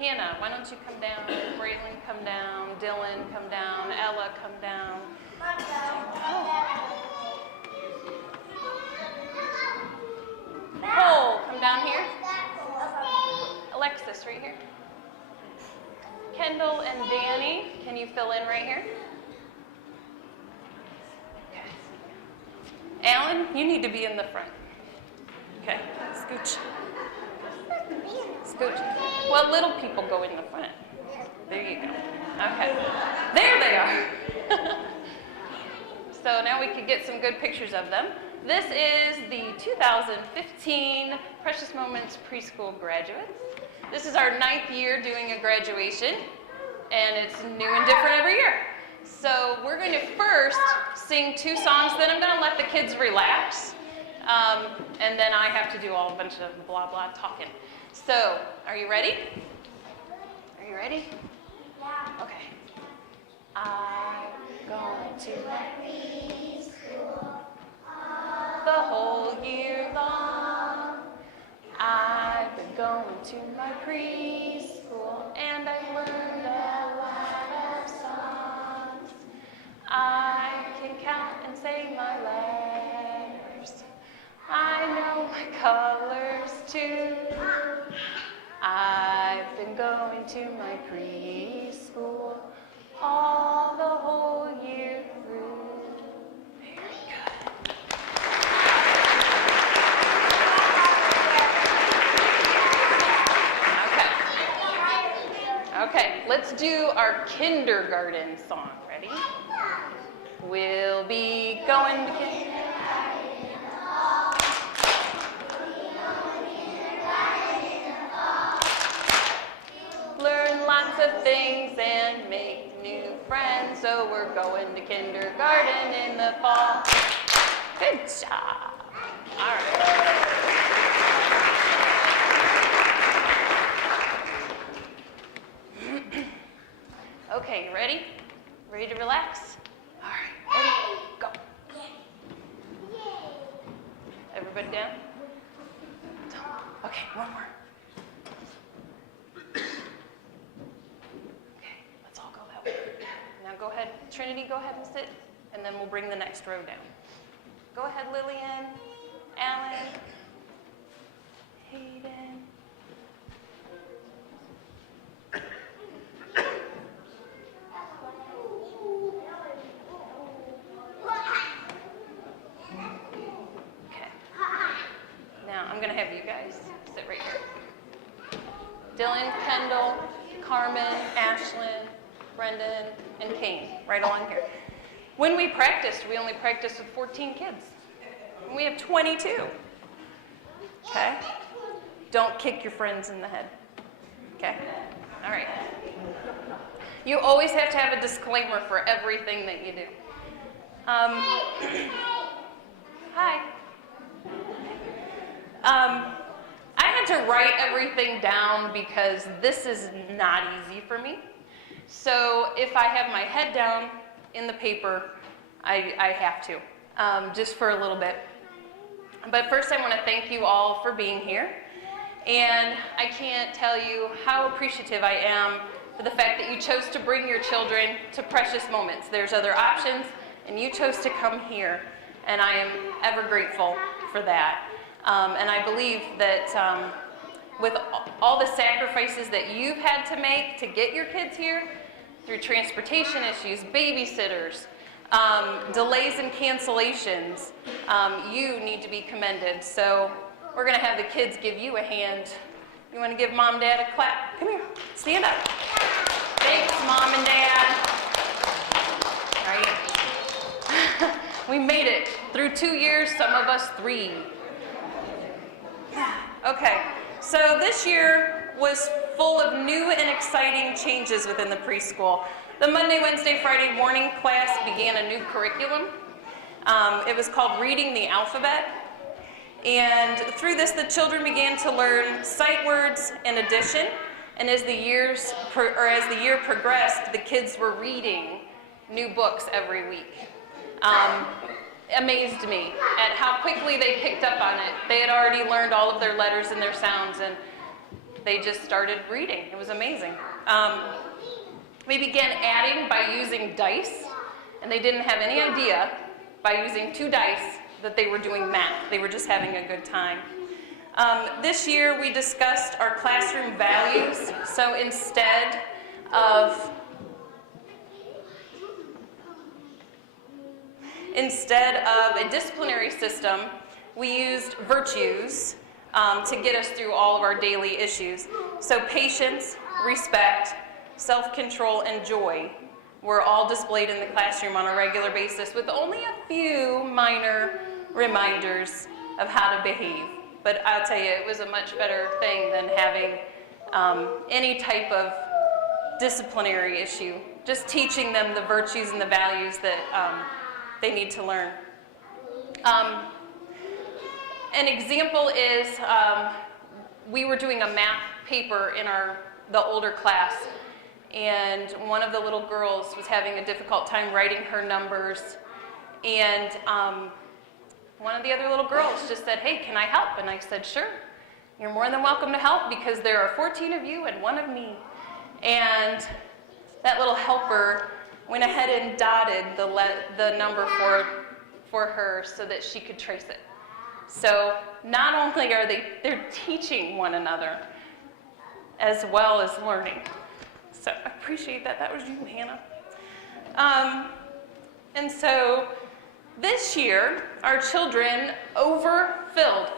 Hannah, why don't you come down? Braley, come down. Dylan, come down. Ella, come down. Cole, come down here. Alexis, right here. Kendall and Danny, can you fill in right here? Okay. Alan, you need to be in the front. Okay, scooch. Scooch. Well, little people go in the front. There you go. Okay. There they are. So now we can get some good pictures of them. This is the 2015 Precious Moments Preschool graduates. This is our 9th year doing a graduation, and it's new and different every year. So we're going to first sing 2 songs, then I'm going to let the kids relax, and then I have to do a bunch of blah, blah talking. So, are you ready? Are you ready? Yeah. Okay. I'm going to my preschool the whole year long. I've been going to my preschool and I learned a lot of songs. I can count and say my letters. I know my colors too. I've been going to my preschool all the whole year through. Very good. Okay, let's do our kindergarten song. Ready? We'll be going to kindergarten. Learn lots of things and make new friends. So we're going to kindergarten in the fall. Good job. All right. Okay, you ready? Ready to relax? All right, ready? Go. Everybody down? Okay, one more. Okay, let's all go that way. Now go ahead, Trinity, go ahead and sit, and then we'll bring the next row down. Go ahead, Lillian, Alan, Hayden. Okay. Now I'm going to have you guys sit right here. Dylan, Kendall, Carmen, Ashlynn, Brendan, and Kane, right along here. When we practiced, we only practiced with 14 kids. And we have 22. Okay? Don't kick your friends in the head. Okay? All right. You always have to have a disclaimer for everything that you do. Hi. I had to write everything down because this is not easy for me. So if I have my head down in the paper, I have to, just for a little bit. But first I want to thank you all for being here. And I can't tell you how appreciative I am for the fact that you chose to bring your children to Precious Moments. There's other options, and you chose to come here. And I am ever grateful for that. And I believe that with all the sacrifices that you've had to make to get your kids here, through transportation issues, babysitters, delays and cancellations, you need to be commended. So we're going to have the kids give you a hand. You want to give Mom and Dad a clap? Come here. Stand up. Thanks, Mom and Dad. All right. We made it through 2 years, some of us 3. Okay, so this year was full of new and exciting changes within the preschool. The Monday, Wednesday, Friday morning class began a new curriculum. It was called Reading the Alphabet. And through this, the children began to learn sight words and addition. And as the year progressed, the kids were reading new books every week. Amazed me at how quickly they picked up on it. They had already learned all of their letters and their sounds, and they just started reading. It was amazing. We began adding by using dice, and they didn't have any idea by using 2 dice that they were doing math. They were just having a good time. This year we discussed our classroom values. So instead of a disciplinary system, we used virtues to get us through all of our daily issues. So patience, respect, self-control, and joy were all displayed in the classroom on a regular basis with only a few minor reminders of how to behave. But I'll tell you, it was a much better thing than having any type of disciplinary issue. Just teaching them the virtues and the values that they need to learn. An example is we were doing a math paper in the older class, and one of the little girls was having a difficult time writing her numbers, and one of the other little girls just said, "Hey, can I help?" And I said, "Sure, you're more than welcome to help because there are 14 of you and 1 of me." And that little helper went ahead and dotted the number for her so that she could trace it. So not only are they're teaching one another as well as learning. So I appreciate that. That was you, Hannah. And so this year, our children overfilled.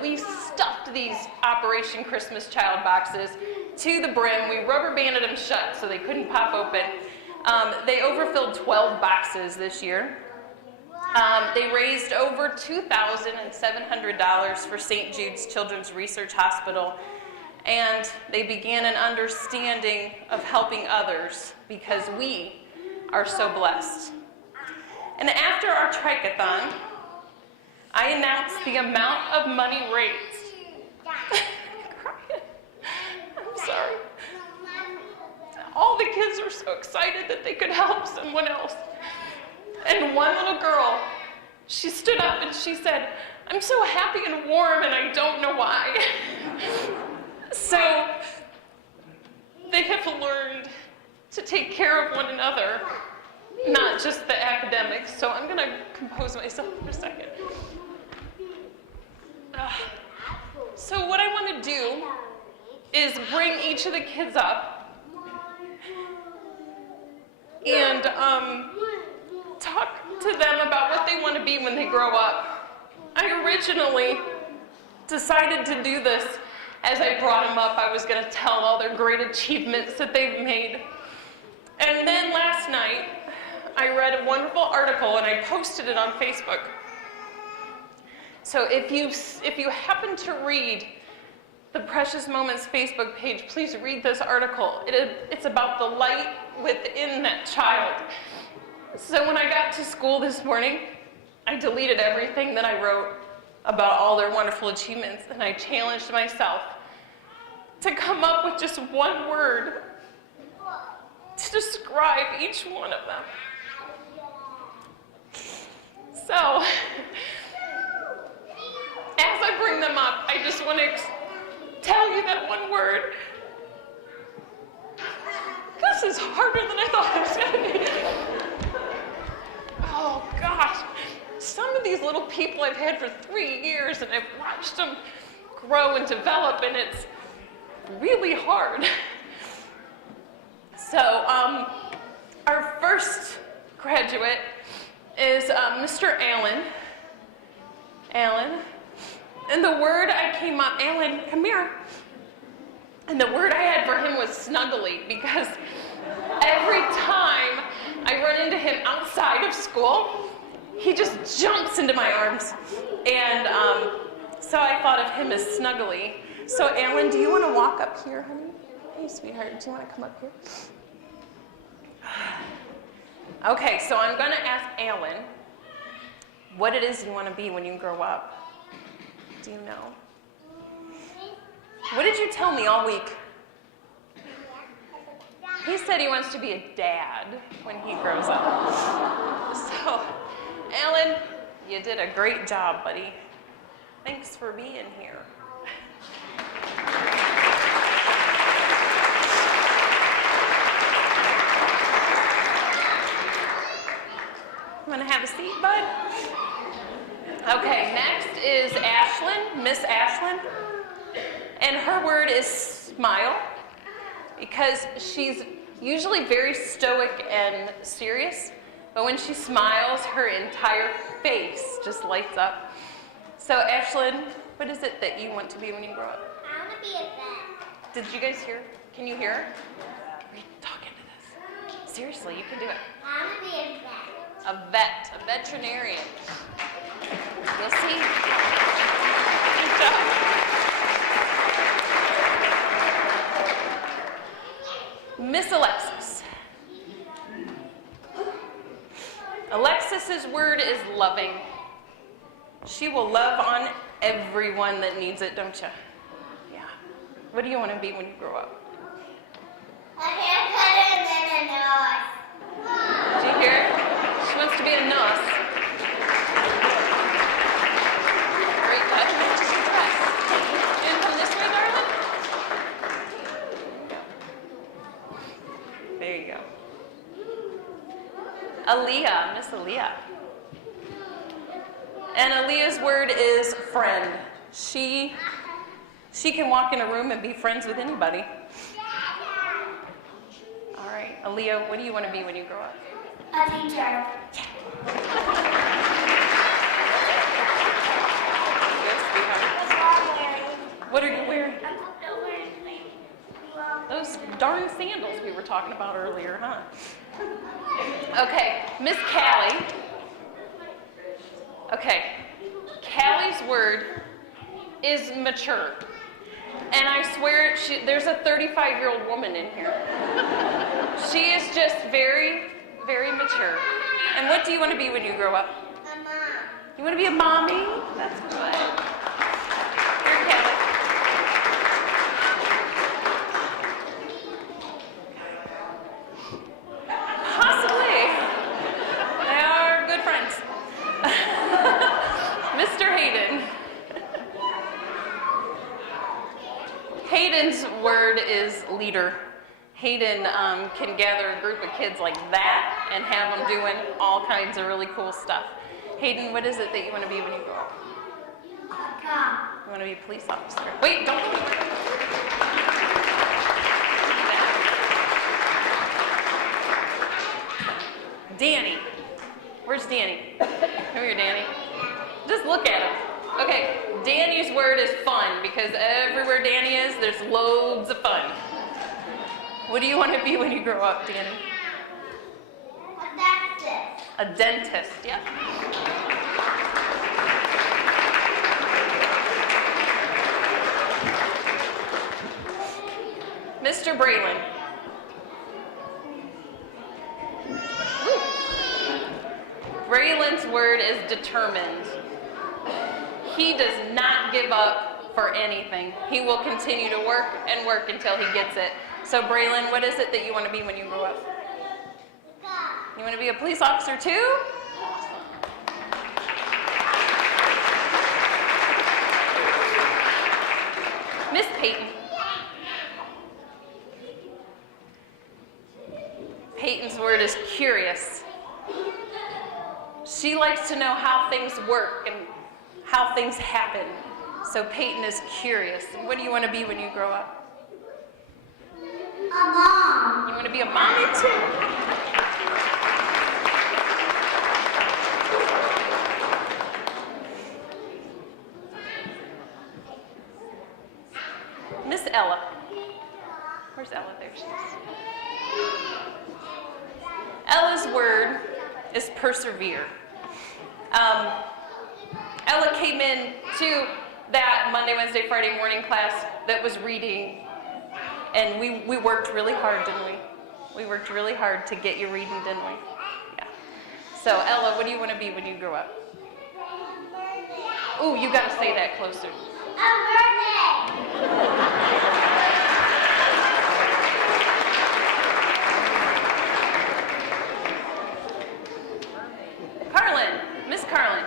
We stuffed these Operation Christmas Child boxes to the brim. We rubber banded them shut so they couldn't pop open. They overfilled 12 boxes this year. They raised over $2,700 for St. Jude's Children's Research Hospital, and they began an understanding of helping others because we are so blessed. And after our triathlon, I announced the amount of money raised. I'm sorry. All the kids were so excited that they could help someone else. And one little girl, she stood up and she said, "I'm so happy and warm and I don't know why." So they have learned to take care of one another, not just the academics. So I'm going to compose myself for a second. So what I want to do is bring each of the kids up and talk to them about what they want to be when they grow up. I originally decided to do this as I brought them up. I was going to tell all their great achievements that they've made. And then last night, I read a wonderful article and I posted it on Facebook. So if you happen to read the Precious Moments Facebook page, please read this article. It's about the light within that child. So when I got to school this morning, I deleted everything that I wrote about all their wonderful achievements, and I challenged myself to come up with just one word to describe each one of them. So, as I bring them up, I just want to tell you that one word. This is harder than I thought it was going to be. Oh, gosh. Some of these little people I've had for 3 years, and I've watched them grow and develop, and it's really hard. So, our first graduate is Mr. Allen. Allen. And the word I came up, Allen, come here. And the word I had for him was snuggly, because every time I run into him outside of school, he just jumps into my arms. And so I thought of him as snuggly. So Allen, do you want to walk up here, honey? Hey, sweetheart, do you want to come up here? Okay, so I'm going to ask Allen what it is you want to be when you grow up. Do you know? What did you tell me all week? He said he wants to be a dad when he grows up. So, Allen, you did a great job, buddy. Thanks for being here. Want to have a seat, bud? Okay, next is Ashlynn, Miss Ashlynn. And her word is smile, because she's usually very stoic and serious, but when she smiles, her entire face just lights up. So Ashlynn, what is it that you want to be when you grow up? I want to be a vet. Did you guys hear? Can you hear? Are you talking to this? Seriously, you can do it. I want to be a vet. A vet, a veterinarian. You'll see. Good job. Miss Alexis. Alexis's word is loving. She will love on everyone that needs it, don't you? Yeah. What do you want to be when you grow up? A haircut and then a nose. Did you hear? She wants to be a nurse. Very good. You want to come this way, darling? There you go. Aaliyah, Miss Aaliyah. And Aaliyah's word is friend. She can walk in a room and be friends with anybody. All right, Aaliyah, what do you want to be when you grow up? A teacher. Yes, sweetheart. That's what I'm wearing. What are you wearing? I'm not wearing anything. Those darn sandals we were talking about earlier, huh? Okay, Miss Callie. Okay, Callie's word is mature. And I swear, there's a 35-year-old woman in here. She is just very, very mature. And what do you want to be when you grow up? A mom. You want to be a mommy? That's good. Here, Callie. Possibly. They are good friends. Mr. Hayden. Hayden's word is leader. Hayden can gather a group of kids like that and have them doing all kinds of really cool stuff. Hayden, what is it that you want to be when you grow up? A cop. You want to be a police officer. Wait, don't go anywhere. Danny. Where's Danny? Come here, Danny. Just look at him. Okay, Danny's word is fun because everywhere Danny is, there's loads of fun. What do you want to be when you grow up, Danny? A dentist. A dentist, yeah. Mr. Braley. Braylon's word is determined. He does not give up for anything. He will continue to work and work until he gets it. So Braylon, what is it that you want to be when you grow up? You want to be a police officer too? Miss Peyton. Peyton's word is curious. She likes to know how things work and how things happen. So Peyton is curious. And what do you want to be when you grow up? A mom. You want to be a mommy too? Miss Ella. Where's Ella? There she is. Ella's word is persevere. Ella came in to that Monday, Wednesday, Friday morning class that was reading, and we worked really hard, didn't we? We worked really hard to get you reading, didn't we? Yeah. So Ella, what do you want to be when you grow up? Ooh, you got to say that closer. A mermaid. Carlin, Miss Carlin.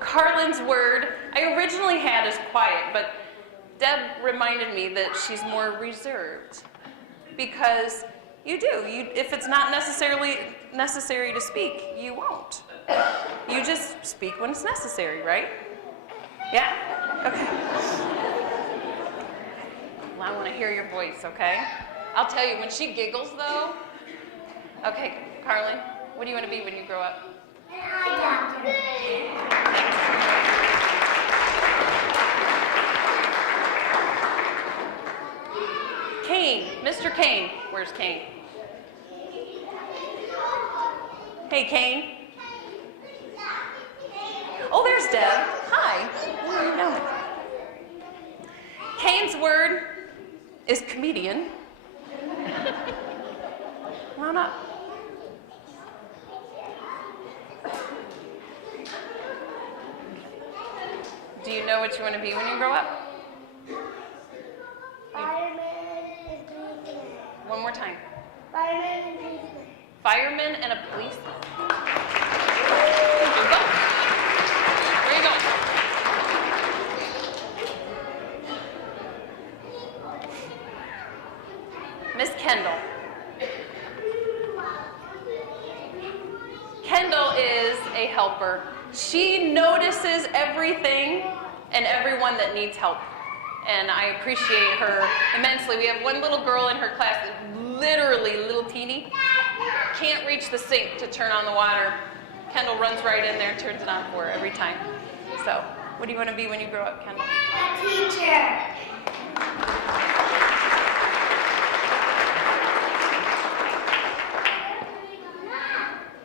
Carlin's word, I originally had as quiet, but Deb reminded me that she's more reserved. Because you do. If it's not necessarily necessary to speak, you won't. You just speak when it's necessary, right? Yeah? Okay. Well, I want to hear your voice, okay? I'll tell you, when she giggles, though. Okay, Carlin, what do you want to be when you grow up? An eye doctor. Kane, Mr. Kane. Where's Kane? Hey, Kane. Oh, there's Deb. Hi. How are you doing? Kane's word is comedian. Come on up. Do you know what you want to be when you grow up? Fireman and policeman. One more time. Fireman and policeman. Fireman and a policeman. There you go. Where you going? Miss Kendall. Kendall is a helper. She notices everything and everyone that needs help. And I appreciate her immensely. We have one little girl in her class that's literally little teeny. Can't reach the sink to turn on the water. Kendall runs right in there and turns it on for her every time. So, what do you want to be when you grow up, Kendall? A teacher.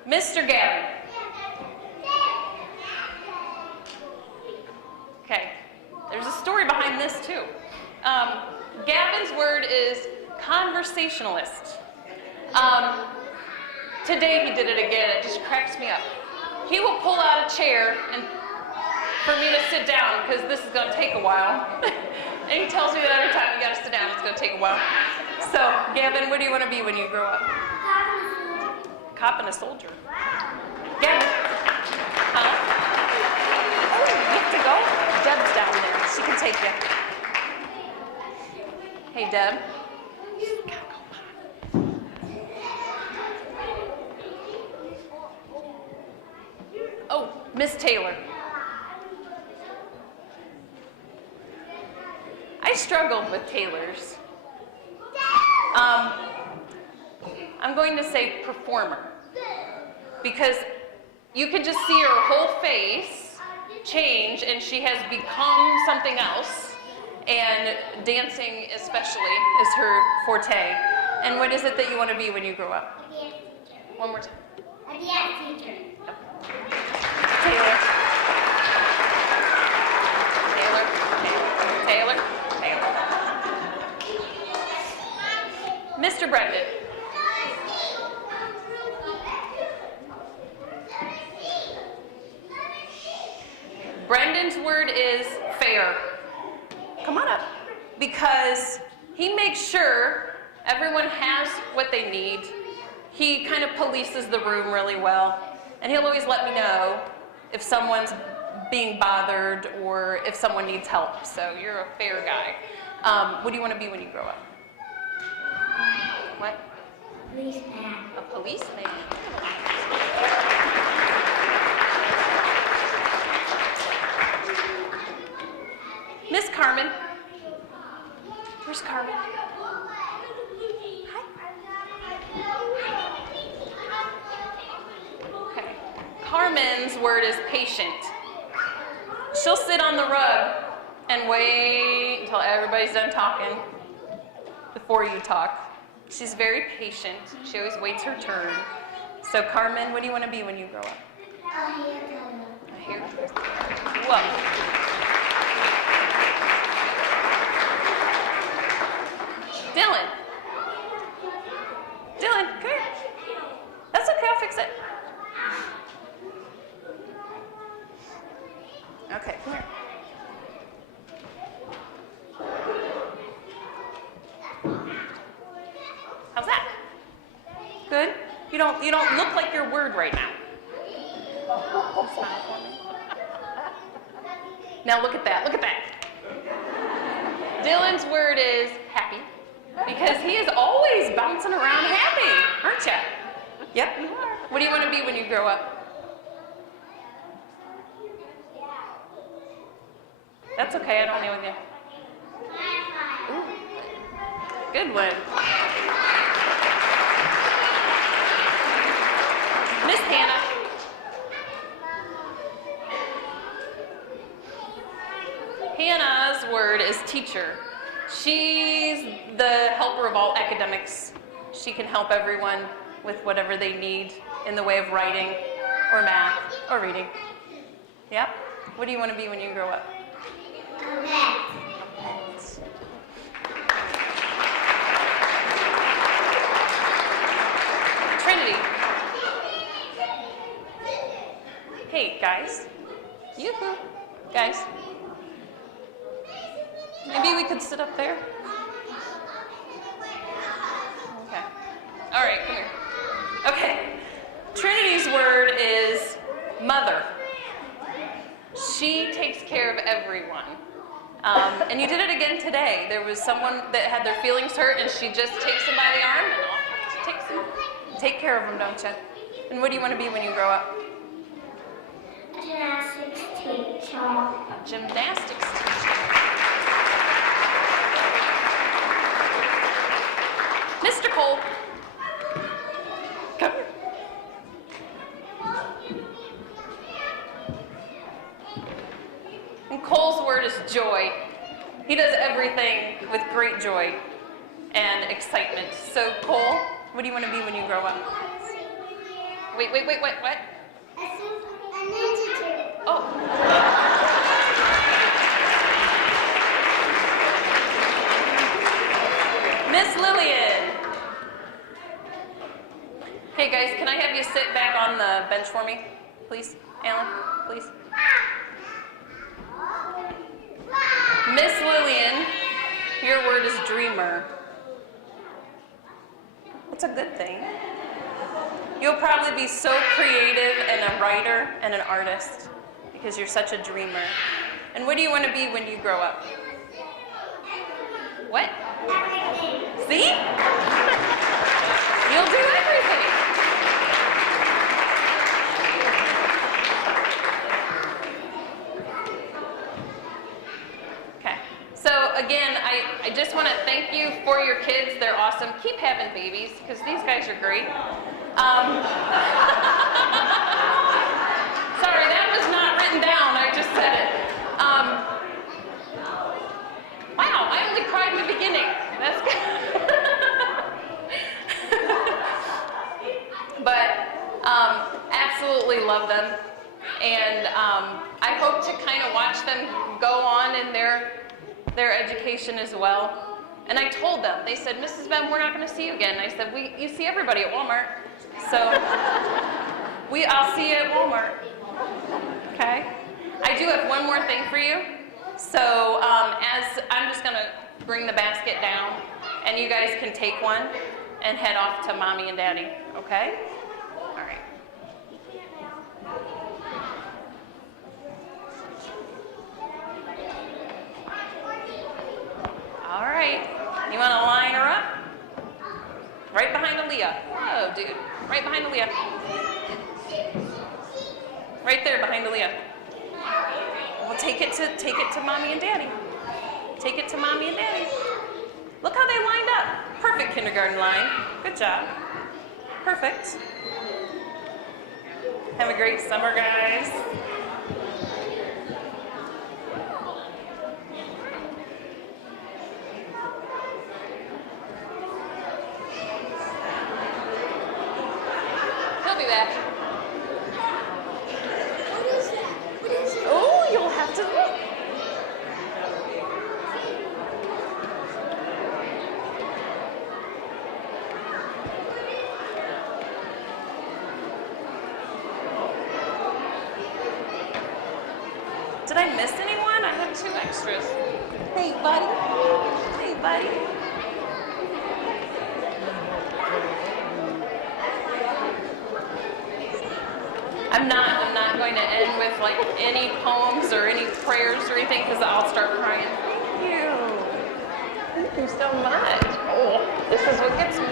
Mr. Gavin. Okay, there's a story behind this too. Gavin's word is conversationalist. Today he did it again. It just cracks me up. He will pull out a chair and for me to sit down because this is going to take a while. And he tells me that every time you got to sit down, it's going to take a while. So, Gavin, what do you want to be when you grow up? Cop and a soldier. Gavin. Huh? Oh, you have to go? Deb's down there. She can take you. Hey, Deb. Miss Taylor. I struggled with Taylor's. I'm going to say performer, because you can just see her whole face change, and she has become something else, and dancing especially is her forte. And what is it that you want to be when you grow up? A dance teacher. One more time. A dance teacher. Taylor. Taylor. Taylor. Mr. Brendan. Brendan's word is fair. Come on up. Because he makes sure everyone has what they need. He kind of polices the room really well. And he'll always let me know if someone's being bothered or if someone needs help. So you're a fair guy. What do you want to be when you grow up? What? Policeman. A policeman. Miss Carmen. Where's Carmen? Okay. Carmen's word is patient. She'll sit on the rug and wait until everybody's done talking before you talk. She's very patient. She always waits her turn. So Carmen, what do you want to be when you grow up? A hairdresser. A hairdresser. Whoa. Dylan. Dylan, come here. That's okay, I'll fix it. Okay, come here. How's that? Good? You don't look like your word right now. Smile for me. Now look at that, look at that. Dylan's word is happy, because he is always bouncing around happy, aren't you? Yep, you are. What do you want to be when you grow up? That's okay, I don't know with you. Ooh. Good one. Miss Hannah. Hannah's word is teacher. She's the helper of all academics. She can help everyone with whatever they need in the way of writing or math or reading. Yep. What do you want to be when you grow up? A vet. Trinity. Hey, guys. Yoo-hoo. Guys. Maybe we could sit up there. Okay. All right, come here. Okay. Trinity's word is mother. She takes care of everyone. And you did it again today. There was someone that had their feelings hurt, and she just takes them by the arm and takes them. Take care of them, don't you? And what do you want to be when you grow up? A gymnastics teacher. A gymnastics teacher. Mr. Cole. Come here. And Cole's word is joy. He does everything with great joy and excitement. So Cole, what do you want to be when you grow up? Wait, what? A ninja turtle. Oh. Miss Lillian. Hey guys, can I have you sit back on the bench for me, please? Alan, please. Miss Lillian, your word is dreamer. It's a good thing. You'll probably be so creative and a writer and an artist because you're such a dreamer. And what do you want to be when you grow up? What? Everything. See? You'll do everything. babies, because these guys are great. Sorry, that was not written down. I just said it. Wow, I only cried in the beginning. That's good. But absolutely love them. And I hope to kind of watch them go on in their education as well. And I told them, they said, Mrs. Ben, we're not going to see you again. I said, you see everybody at Walmart. So I'll see you at Walmart. Okay? I do have one more thing for you. So as I'm just going to bring the basket down, and you guys can take one and head off to Mommy and Daddy. Okay? All right. All right. You want to line her up? Right behind Aaliyah. Oh, dude. Right behind Aaliyah. Right there behind Aaliyah. Well, take it to Mommy and Daddy. Take it to Mommy and Daddy. Look how they lined up. Perfect kindergarten line. Good job. Perfect. Have a great summer, guys. He'll be back. What is that? What is it? Oh, you'll have to look. Did I miss anyone? I have 2 extras. Hey, buddy. Hey, buddy. I'm not going to end with like any poems or any prayers or anything because I'll start crying. Thank you. Thank you so much. Oh, this is what gets me.